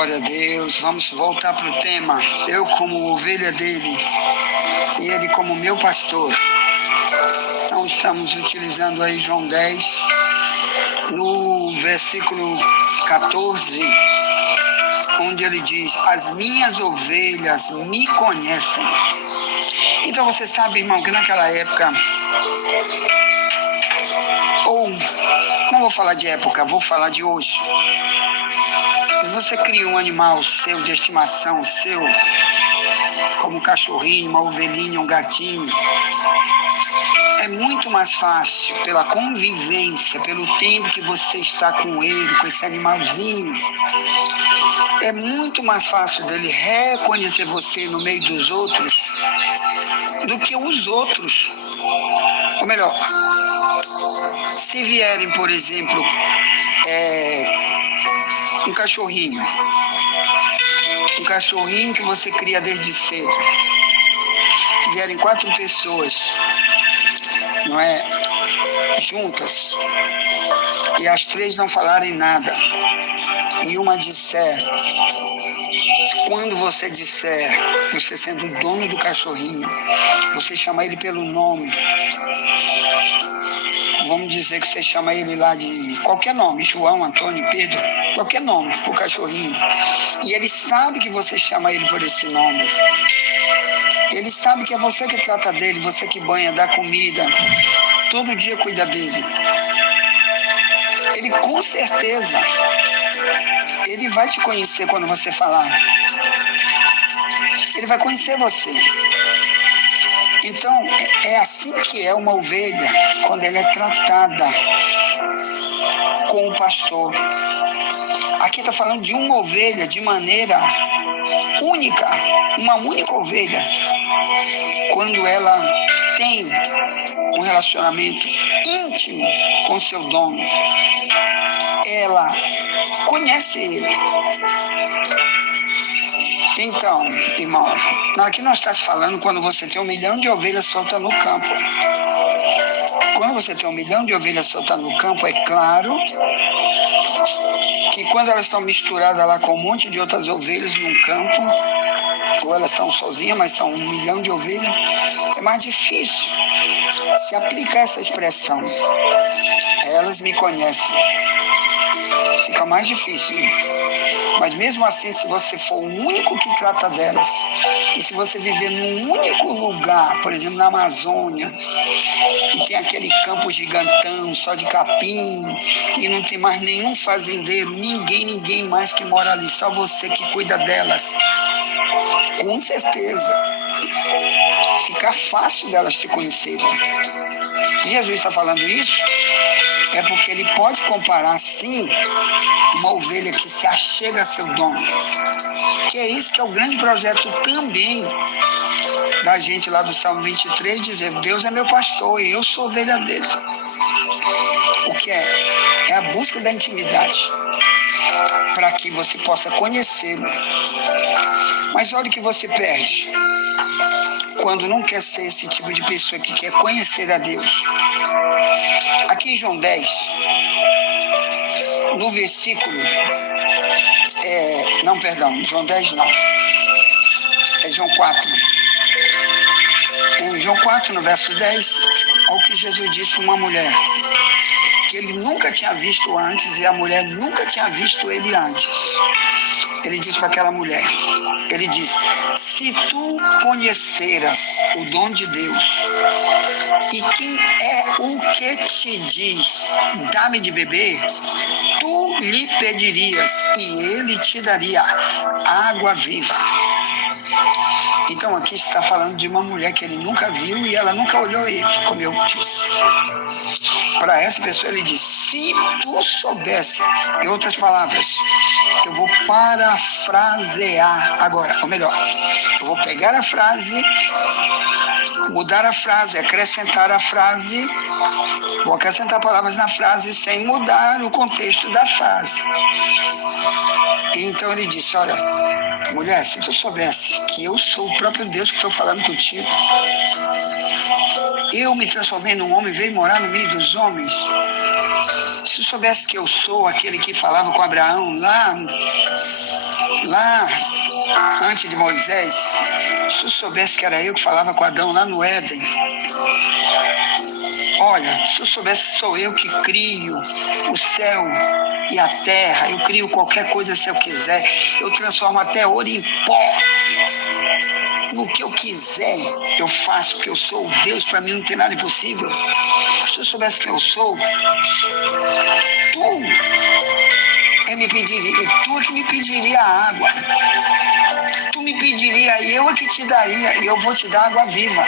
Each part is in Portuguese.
Glória a Deus. Vamos voltar para o tema. Eu como ovelha dele e ele como meu pastor. Então estamos utilizando aí João 10, no versículo 14, onde ele diz: as minhas ovelhas me conhecem. Então você sabe, irmão, que naquela época, ou não vou falar de época, vou falar de hoje. Você cria um animal seu de estimação, seu, como um cachorrinho, uma ovelhinha, um gatinho. É muito mais fácil, pela convivência, pelo tempo que você está com ele, com esse animalzinho, é muito mais fácil dele reconhecer você no meio dos outros do que os outros. Ou melhor, se vierem, por exemplo, um cachorrinho que você cria desde cedo. Se vierem 4 pessoas, não é, juntas, e as 3 não falarem nada, e uma disser, quando você disser, você sendo o dono do cachorrinho, você chama ele pelo nome, vamos dizer que você chama ele lá de qualquer nome, João, Antônio, Pedro, qualquer nome para o cachorrinho, e ele sabe que você chama ele por esse nome, ele sabe que é você que trata dele, você que banha, dá comida, todo dia cuida dele. Ele com certeza, ele vai te conhecer quando você falar. Ele vai conhecer você. Então, é assim que é uma ovelha quando ela é tratada com o pastor. Aqui está falando de uma ovelha de maneira única, uma única ovelha. Quando ela tem um relacionamento íntimo com seu dono, ela conhece ele. Então, irmão, aqui nós estamos falando quando você tem 1 milhão de ovelhas soltas no campo. Quando você tem 1 milhão de ovelhas soltas no campo, é claro que quando elas estão misturadas lá com um monte de outras ovelhas num campo, ou elas estão sozinhas, mas são 1 milhão de ovelhas, é mais difícil se aplicar essa expressão. Elas me conhecem. Fica mais difícil. Mas mesmo assim, se você for o único que trata delas, e se você viver num único lugar, por exemplo, na Amazônia, e tem aquele campo gigantão, só de capim, e não tem mais nenhum fazendeiro, ninguém mais que mora ali, só você que cuida delas, com certeza, fica fácil delas te conhecerem. Se Jesus está falando isso, é porque ele pode comparar, sim, uma ovelha que se achega a seu dono. Que é isso que é o grande projeto também da gente lá do Salmo 23, dizer: Deus é meu pastor e eu sou ovelha dele. O que é? É a busca da intimidade, para que você possa conhecê-lo. Mas olha o que você perde quando não quer ser esse tipo de pessoa que quer conhecer a Deus. Aqui em João 10, no versículo, João 10 não, é João 4. Em João 4, no verso 10, olha o que Jesus disse para uma mulher, que ele nunca tinha visto antes e a mulher nunca tinha visto ele antes. Ele disse para aquela mulher, ele disse: se tu conheceras o dom de Deus, e quem é o que te diz, dá-me de beber, tu lhe pedirias, e ele te daria água viva. Então aqui está falando de uma mulher que ele nunca viu e ela nunca olhou ele, como eu disse. Para essa pessoa ele diz: se tu soubesse, em outras palavras, eu vou parafrasear agora, ou melhor, eu vou pegar a frase, mudar a frase, acrescentar a frase, vou acrescentar palavras na frase sem mudar o contexto da frase. Então ele disse: olha, mulher, se tu soubesse que eu sou o próprio Deus que estou falando contigo, eu me transformei num homem, veio morar no meio dos homens. Se tu soubesse que eu sou aquele que falava com Abraão lá Lá, antes de Moisés, se tu soubesse que era eu que falava com Adão lá no Éden, olha, se tu soubesse que sou eu que crio o céu e a terra, eu crio qualquer coisa se eu quiser, eu transformo até ouro em pó. No que eu quiser, eu faço, porque eu sou o Deus, para mim não tem nada impossível. Se tu soubesse que eu sou, tu é que me pediria a água. Tu me pediria e eu é que te daria, e eu vou te dar água viva.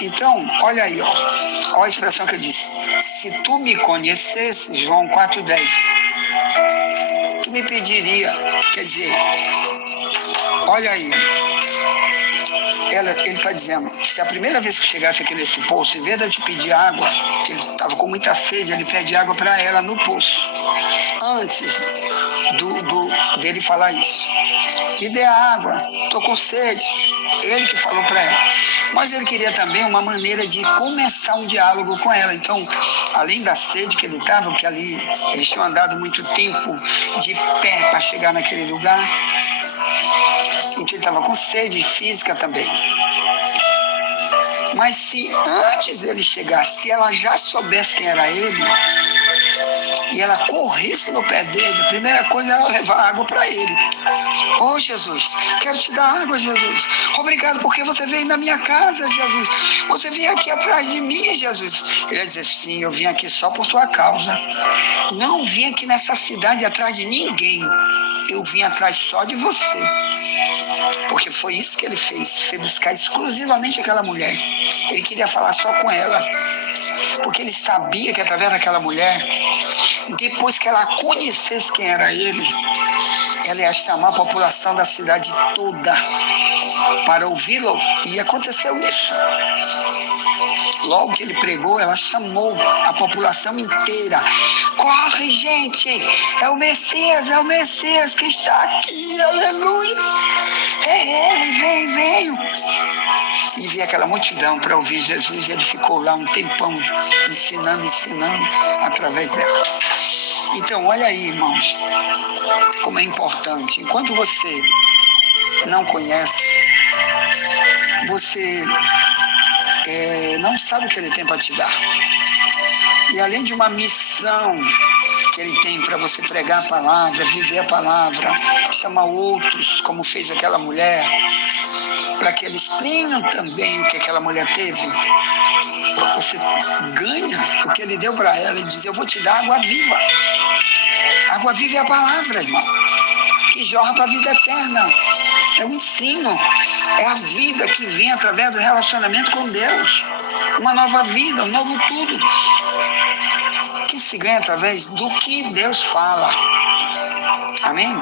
Então, olha aí, olha a expressão que eu disse. Se tu me conhecesse, João 4,10, tu me pediria, quer dizer, olha aí, ele está dizendo, se a primeira vez que chegasse aqui nesse poço, em vez de eu te pedir água, que ele estava com muita sede, ele pede água para ela no poço, antes dele falar isso. Me dê a água, estou com sede. Ele que falou para ela. Mas ele queria também uma maneira de começar um diálogo com ela. Então, além da sede que ele estava, porque ali eles tinham andado muito tempo de pé para chegar naquele lugar, então ele estava com sede física também. Mas se antes dele chegar, se ela já soubesse quem era ele, e ela corresse no pé dele, a primeira coisa era levar água para ele. Oh, Jesus, quero te dar água, Jesus. Obrigado porque você veio na minha casa, Jesus. Você veio aqui atrás de mim, Jesus. Ele ia dizer, sim, eu vim aqui só por tua causa. Não vim aqui nessa cidade atrás de ninguém. Eu vim atrás só de você. Porque foi isso que ele fez. Foi buscar exclusivamente aquela mulher. Ele queria falar só com ela. Porque ele sabia que através daquela mulher, depois que ela conhecesse quem era ele, ela ia chamar a população da cidade toda para ouvi-lo. E aconteceu isso. Logo que ele pregou, ela chamou a população inteira. Corre, gente! É o Messias que está aqui, aleluia! É ele, veio! E vi aquela multidão para ouvir Jesus, e ele ficou lá um tempão ensinando através dela. Então, olha aí, irmãos, como é importante. Enquanto você não conhece, você não sabe o que ele tem para te dar. E além de uma missão que ele tem para você pregar a palavra, viver a palavra, chamar outros, como fez aquela mulher, para que eles tenham também o que aquela mulher teve, você ganha o que ele deu para ela e diz, eu vou te dar água viva. Água viva é a palavra, irmão, que jorra para a vida eterna. É o ensino, é a vida que vem através do relacionamento com Deus. Uma nova vida, um novo tudo, que se ganha através do que Deus fala. Amém?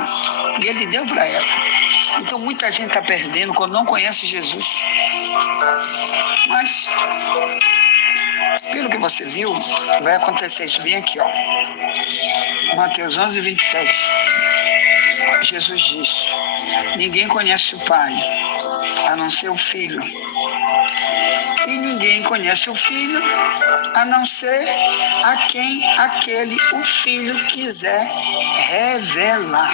E ele deu para ela. Então muita gente está perdendo quando não conhece Jesus. Mas, pelo que você viu, vai acontecer isso bem aqui, Mateus 11:27. Jesus disse, ninguém conhece o Pai, a não ser o Filho. E ninguém conhece o Filho, a não ser a quem o Filho quiser revelar.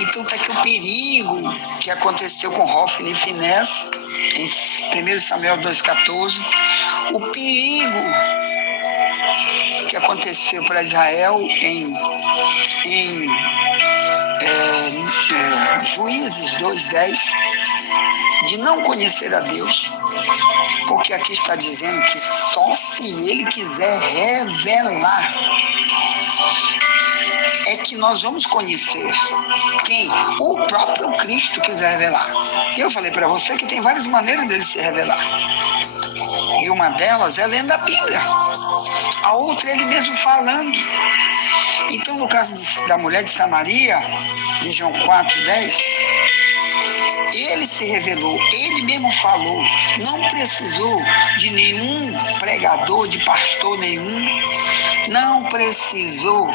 Então está aqui o perigo que aconteceu com Hofni e Finés, em 1 Samuel 2,14. O perigo que aconteceu para Israel em Juízes 2,10, de não conhecer a Deus, porque aqui está dizendo que só se ele quiser revelar é que nós vamos conhecer quem? O próprio Cristo quiser revelar. Eu falei para você que tem várias maneiras dele se revelar. E uma delas é lendo a Bíblia. A outra é ele mesmo falando. Então, no caso da mulher de Samaria, em João 4,10, ele se revelou, ele mesmo falou, não precisou de nenhum pregador, de pastor nenhum, não precisou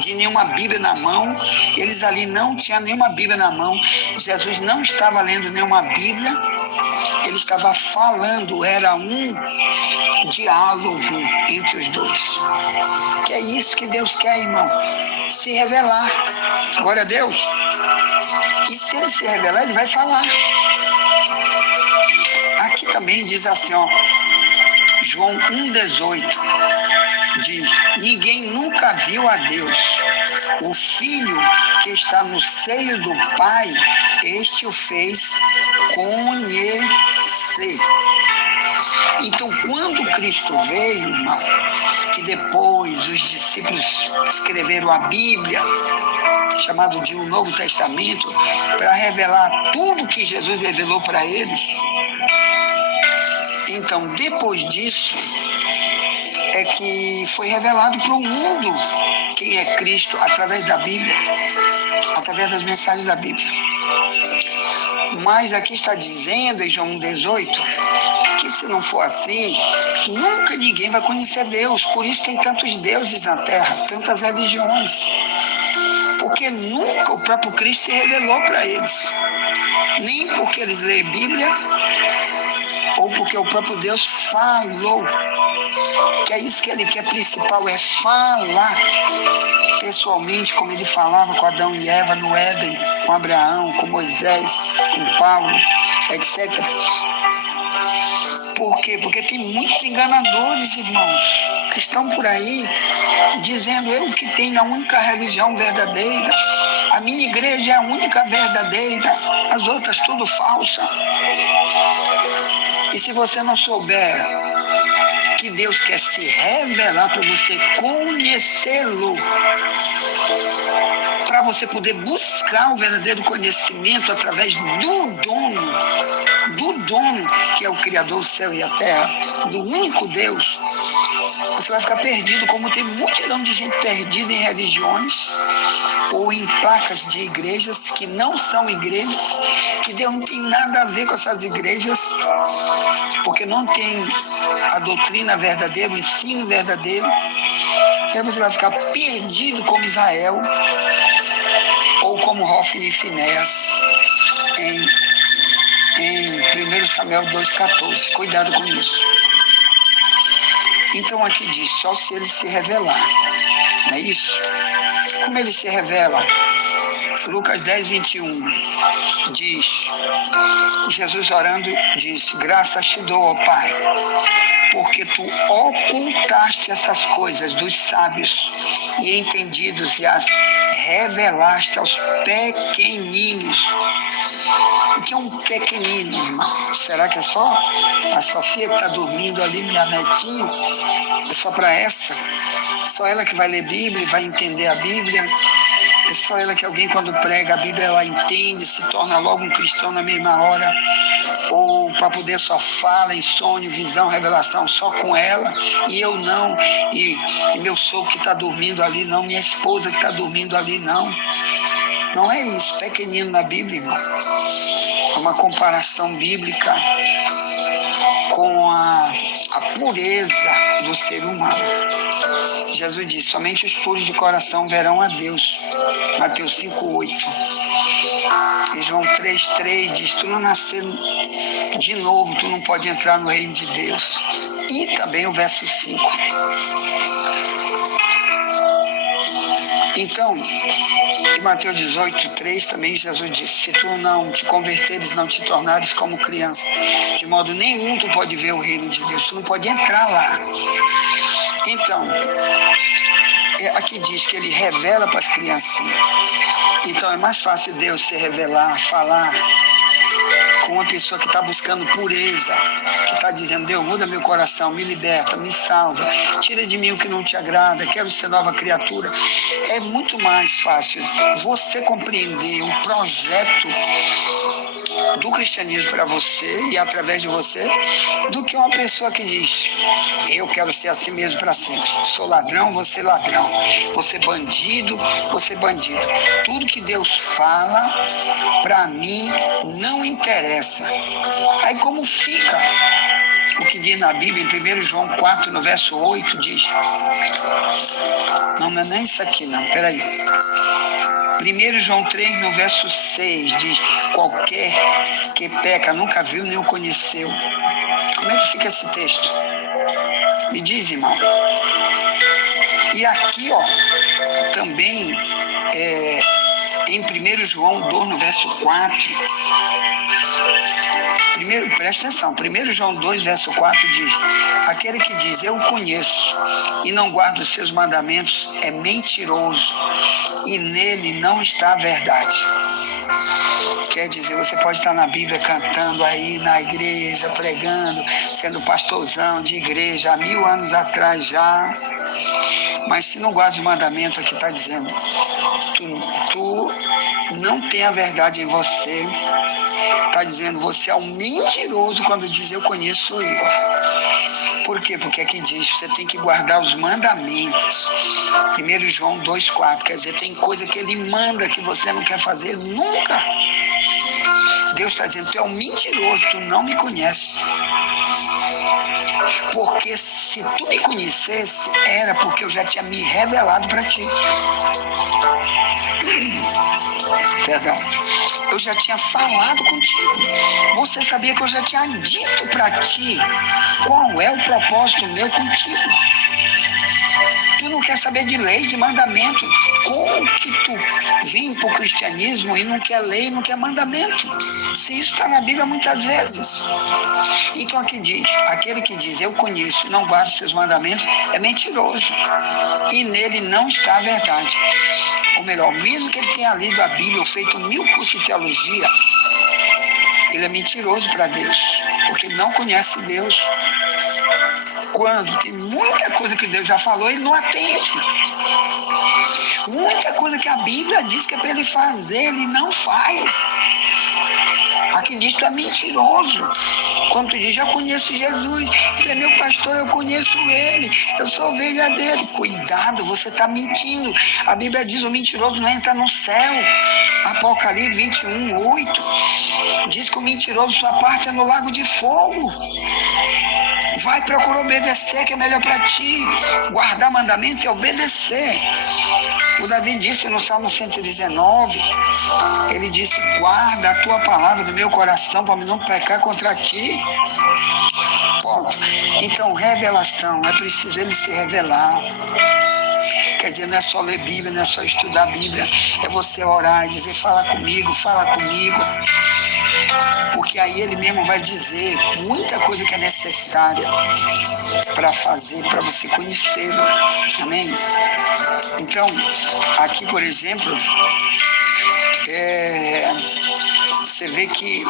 de nenhuma Bíblia na mão, eles ali não tinham nenhuma Bíblia na mão, Jesus não estava lendo nenhuma Bíblia, Ele estava falando, era um diálogo entre os dois. Que é isso que Deus quer, irmão, se revelar. Glória a Deus. E se ele se revelar, ele vai falar. Aqui também diz assim, ó, João 1,18, diz: ninguém nunca viu a Deus. O Filho que está no seio do Pai, este o fez conhecer. Então, quando Cristo veio, irmão, que depois os discípulos escreveram a Bíblia, chamado de um Novo Testamento, para revelar tudo que Jesus revelou para eles. Então, depois disso, é que foi revelado para o mundo quem é Cristo através da Bíblia, através das mensagens da Bíblia. Mas aqui está dizendo em João 1,18, que se não for assim, nunca ninguém vai conhecer Deus. Por isso tem tantos deuses na terra, tantas religiões. Porque nunca o próprio Cristo se revelou para eles. Nem porque eles leem Bíblia, ou porque o próprio Deus falou. Que é isso que ele quer principal, é falar pessoalmente, como ele falava com Adão e Eva no Éden, com Abraão, com Moisés, com Paulo, etc. Por quê? Porque tem muitos enganadores, irmãos, que estão por aí dizendo: eu que tenho a única religião verdadeira, a minha igreja é a única verdadeira, as outras tudo falsa. E se você não souber que Deus quer se revelar para você conhecê-lo, para você poder buscar o verdadeiro conhecimento através do dono, que é o Criador do céu e a terra, do único Deus, você vai ficar perdido, como tem multidão de gente perdida em religiões ou em placas de igrejas que não são igrejas, que Deus não tem nada a ver com essas igrejas, porque não tem a doutrina verdadeira, o ensino verdadeiro. E aí você vai ficar perdido como Israel, ou como Hofni e Finéas, em 1 Samuel 2,14. Cuidado com isso. Então aqui diz: só se ele se revelar. Não é isso? Como ele se revela? Lucas 10:21 diz: Jesus orando disse: graças te dou, ó Pai, porque tu ocultaste essas coisas dos sábios e entendidos e as revelaste aos pequeninos. O que é um pequenino, irmão? Será que é só a Sofia que está dormindo ali, minha netinha? É só para essa? Só ela que vai ler Bíblia e vai entender a Bíblia? É só ela que alguém, quando prega a Bíblia, ela entende, se torna logo um cristão na mesma hora? Ou para poder só fala em sonho, visão, revelação só com ela, e eu não, e meu sogro que está dormindo ali não, minha esposa que está dormindo ali não? Não é isso. Pequenino na Bíblia, irmão, é uma comparação bíblica com a pureza do ser humano. Jesus disse: somente os puros de coração verão a Deus. Mateus 5:8. E João 3:3 diz: tu não nascer de novo, tu não pode entrar no reino de Deus. E também o verso 5. Então, em Mateus 18:3 também Jesus disse: se tu não te converteres, não te tornares como criança, de modo nenhum tu pode ver o reino de Deus, tu não pode entrar lá. Então, aqui diz que ele revela para as criancinhas. Então é mais fácil Deus se revelar, falar com uma pessoa que está buscando pureza, que está dizendo: Deus, muda meu coração, me liberta, me salva, tira de mim o que não te agrada, quero ser nova criatura. É muito mais fácil você compreender o projeto do cristianismo para você e através de você, do que uma pessoa que diz: eu quero ser assim mesmo para sempre. Sou ladrão, vou ser ladrão. Vou ser bandido, vou ser bandido. Tudo que Deus fala, para mim, não interessa. Aí como fica? O que diz na Bíblia, em 1 João 4, no verso 8, diz... Não é nem isso aqui, não. Peraí. 1 João 3, no verso 6, diz: qualquer que peca nunca viu nem o conheceu. Como é que fica esse texto? Me diz, irmão. E aqui, também, em 1 João 2, no verso 4, presta atenção, 1 João 2, verso 4 diz: aquele que diz eu conheço e não guarda os seus mandamentos é mentiroso e nele não está a verdade. Quer dizer, você pode estar na Bíblia cantando aí na igreja, pregando, sendo pastorzão de igreja há 1000 anos atrás já, mas se não guarda os mandamentos, aqui está dizendo, tu não tem a verdade em você. Está dizendo, você é um mentiroso quando diz eu conheço ele. Por quê? Porque aqui diz, você tem que guardar os mandamentos. 1 João 2,4, quer dizer, tem coisa que ele manda que você não quer fazer nunca. Deus está dizendo, tu é um mentiroso, tu não me conhece. Porque se tu me conhecesse, era porque eu já tinha me revelado para ti. Perdão. Eu já tinha falado contigo. Você sabia que eu já tinha dito para ti qual é o propósito meu contigo. Tu não quer saber de lei, de mandamento. Como que tu vem para o cristianismo e não quer lei, não quer mandamento? Se isso está na Bíblia muitas vezes. Então aqui diz, aquele que diz eu conheço e não guarda os seus mandamentos é mentiroso. E nele não está a verdade. Ou melhor, mesmo que ele tenha lido a Bíblia ou feito 1000 cursos de teologia, ele é mentiroso para Deus, porque ele não conhece Deus. Quando tem muita coisa que Deus já falou, ele não atende. Muita coisa que a Bíblia diz que é para ele fazer, ele não faz. Aqui diz que tu é mentiroso. Quando tu diz, já conheço Jesus, ele é meu pastor, eu conheço ele, eu sou ovelha dele. Cuidado, você está mentindo. A Bíblia diz, o mentiroso não entra no céu. Apocalipse 21, 8, diz que o mentiroso, sua parte é no lago de fogo. Vai procurar obedecer, que é melhor para ti. Guardar mandamento é obedecer. O Davi disse no Salmo 119, ele disse, guarda a tua palavra no meu coração para não pecar contra ti. Ponto. Então, revelação, é preciso ele se revelar. Quer dizer, não é só ler Bíblia, não é só estudar a Bíblia, é você orar e dizer, fala comigo. Porque aí ele mesmo vai dizer muita coisa que é necessária para fazer, para você conhecê-lo. Amém? Então, aqui, por exemplo, você vê que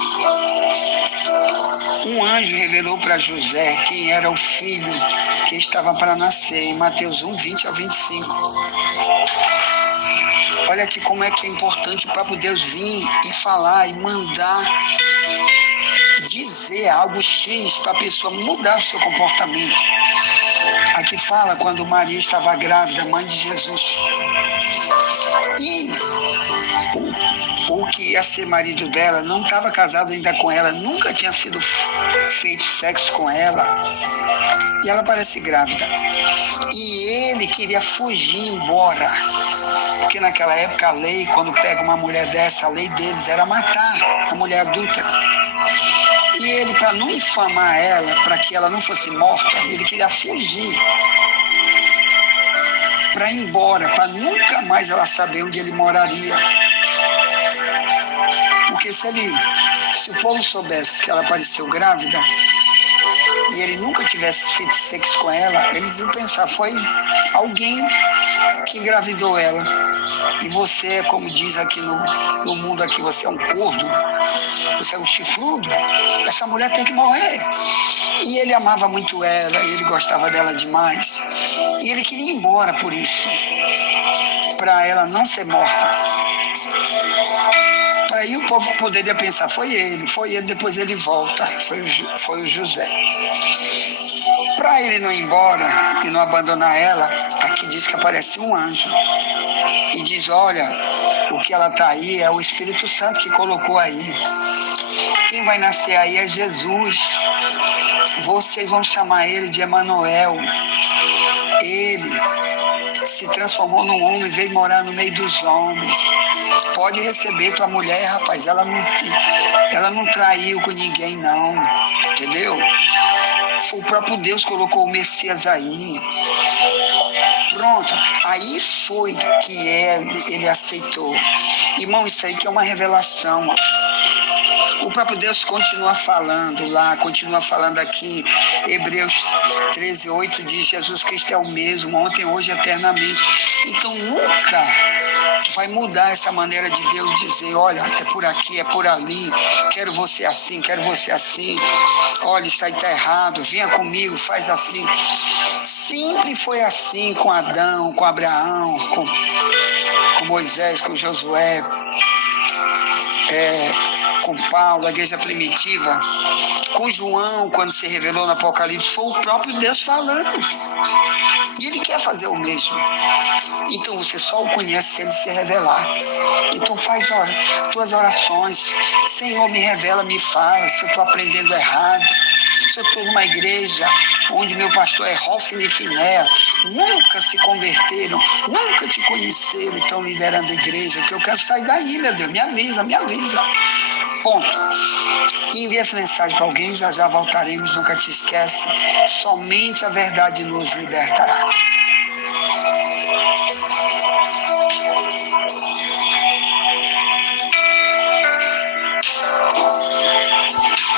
um anjo revelou para José quem era o filho que estava para nascer, em Mateus 1, 20 ao 25. Olha aqui como é que é importante o próprio Deus vir e falar e mandar dizer algo X para a pessoa mudar o seu comportamento. Aqui fala quando Maria estava grávida, mãe de Jesus. E o que ia ser marido dela não estava casado ainda com ela, nunca tinha sido feito sexo com ela. E ela parece grávida. E ele queria fugir embora. Porque naquela época a lei, quando pega uma mulher dessa, a lei deles era matar a mulher adulta. E ele, para não infamar ela, para que ela não fosse morta, ele queria fugir. Para ir embora, para nunca mais ela saber onde ele moraria. Porque se o povo soubesse que ela apareceu grávida, e ele nunca tivesse feito sexo com ela, eles iam pensar, foi alguém que engravidou ela. E você, como diz aqui no mundo, aqui, você é um corno, você é um chifrudo, essa mulher tem que morrer. E ele amava muito ela, e ele gostava dela demais. E ele queria ir embora por isso, para ela não ser morta. Aí o povo poderia pensar, foi ele, depois ele volta, foi o José. Para ele não ir embora e não abandonar ela, aqui diz que aparece um anjo e diz, olha, o que ela está aí é o Espírito Santo que colocou aí. Quem vai nascer aí é Jesus. Vocês vão chamar ele de Emanuel. Ele se transformou num homem, veio morar no meio dos homens. Pode receber tua mulher, rapaz, ela não traiu com ninguém, não, entendeu? O próprio Deus colocou o Messias aí. Pronto, aí foi que ele aceitou. Irmão, isso aí que é uma revelação. O próprio Deus continua falando lá, continua falando aqui. Hebreus 13:8 diz: Jesus Cristo é o mesmo, ontem, hoje, eternamente. Então nunca vai mudar essa maneira de Deus dizer: olha, é por aqui, é por ali, quero você assim, quero você assim. Olha, isso aí está errado, venha comigo, faz assim. Sempre foi assim com Adão, com Abraão, com Moisés, com Josué, com Paulo, a igreja primitiva, com João, quando se revelou no Apocalipse, foi o próprio Deus falando. E ele quer fazer o mesmo. Então você só o conhece se ele se revelar. Então faz tuas orações. Senhor, me revela, me fala se eu estou aprendendo errado. Se eu estou numa igreja onde meu pastor é Hofni e Finéas, nunca se converteram, nunca te conheceram e estão liderando a igreja, que eu quero sair daí, meu Deus, me avisa. Ponto. Envie essa mensagem para alguém, já voltaremos, nunca te esquece. Somente a verdade nos libertará.